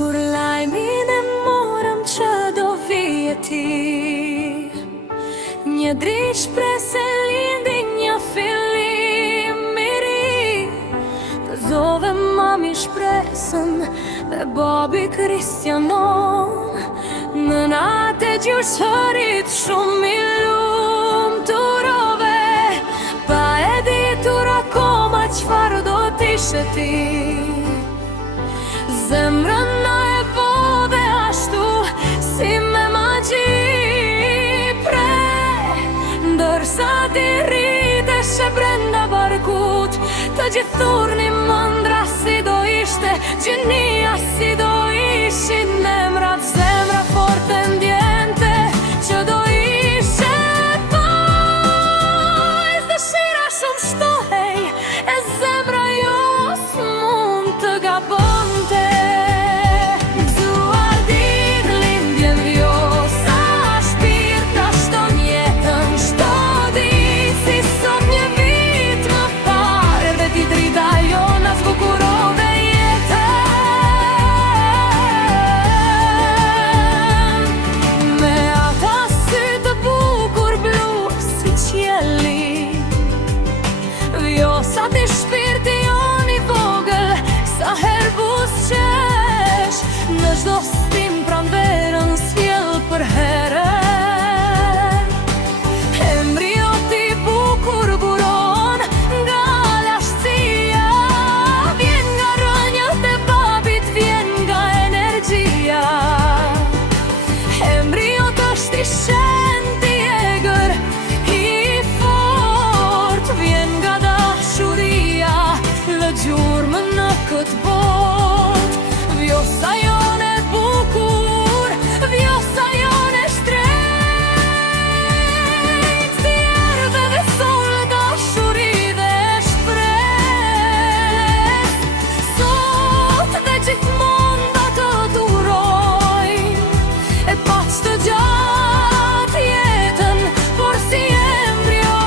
Kur lajmin e morëm që do vije ti, një dritë shprese lindi një fillim i ri. Gëzove mami shpresën dhe babi Kristianon, në natë e gjyqërit shumë i lumturove, pa e ditur akoma qfar do t'ishe ti. Zemrën na e vodhe ashtu si me magji pre, ndërsa ti rriteshe brenda barkut, të gjithur një mëndra si do ishte, gjinia si do ishin emrat. Zemra forte ndjente që do ishe vajz, dëshira shumë shtohej e zemra jo s'mund të gabonte. Sa ti shpirti jon i vogël, sa herbus qesh, në çdo stim pran verën s'jell për herë. Embrioti bukur buron nga lashtësia, vjen nga rënjët e babit, vjen nga energjia. Embriot është i shenjtë, i egër, i fort, vjen nga gjurmë në këtë bot. Vjosa jon e bukur, vjosa jon e shtrejt, si erbe dhe sol, dashuri dhe shpres. Sot dhe gjithmon da të durojnë, e paç të gjatë jetën, por si embriot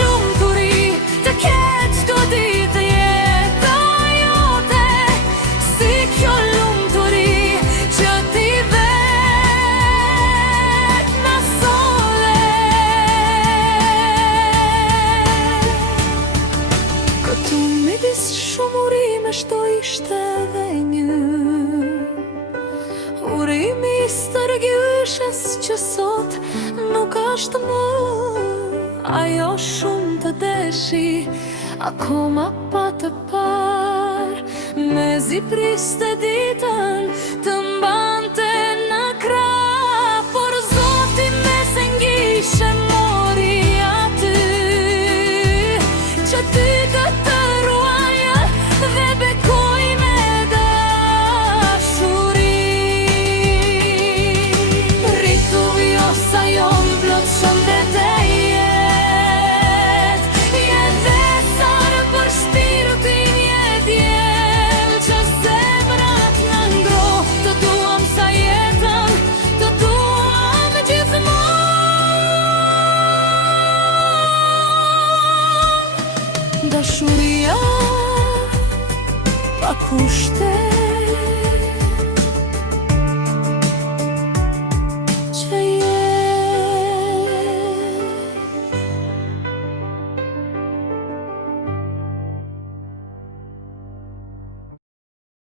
lumturi të keq do ditë jeta jote, si kjo lumturi që ti vet na sole. Këtu midis shumë urimesh do ishte edhe një, urimi i stërgjyshes që sot nuk është më. Ajo shumë të deshi, akoma pa të par, mezi priste ditën, të mbante në krah, por Zoti me se ngjishe mori aty, që ty këtë ruaja dhe bekoj me dashuri. Rritu vjosa jon plot shëndet e dashuria pa kushte.